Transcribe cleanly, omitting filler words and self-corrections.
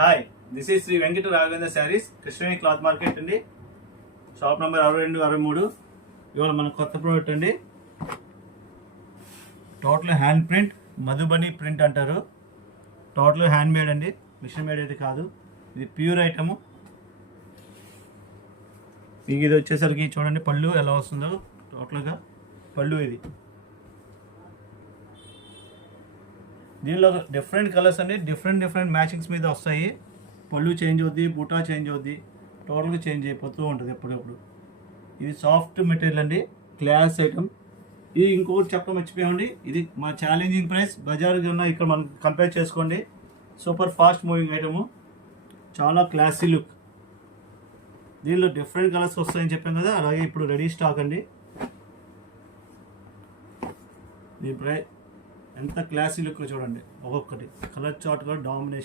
Hi, this is Shri Venkata Raghavendra saris, Krishnaveni cloth market అండి. Shop number 62, 63. ఇవాళ మన కొత్త ప్రోడక్ట్ అండి. Total hand print, Madhubani print అంటారు. టోటల్ హ్యాండ్ మేడ్ అండి, మిషన్ మేడ్ అయితే కాదు. ఇది ప్యూర్ ఐటము. మీకు ఇది వచ్చేసరికి చూడండి పళ్ళు ఎలా వస్తుందో. టోటల్గా పళ్ళు ఇది. దీనిలో డిఫరెంట్ కలర్స్ అండి, డిఫరెంట్ మ్యాచింగ్స్ మీద వస్తాయి. పళ్ళు చేంజ్ అవుద్ది, బూటా చేంజ్ అవుద్ది, టోటల్గా చేంజ్ అయిపోతూ ఉంటుంది ఎప్పుడప్పుడు. ఇది సాఫ్ట్ మెటీరియల్ అండి, క్లాస్ ఐటమ్. ఇది ఇంకొకటి చెప్పడం మర్చిపోయామండి, ఇది మా ఛాలెంజింగ్ ప్రైస్. బజార్ కన్నా ఇక్కడ మనం కంపేర్ చేసుకోండి. సూపర్ ఫాస్ట్ మూవింగ్ ఐటము, చాలా క్లాసీ లుక్. దీనిలో డిఫరెంట్ కలర్స్ వస్తాయని చెప్పాం కదా, అలాగే ఇప్పుడు రెడీ స్టాక్ అండి. దీని ప్రైస్ ఎంత క్లాసీ లుక్ చూడండి. ఒక్కొక్కటి కలర్ చార్ట్ కూడా డామినేషన్.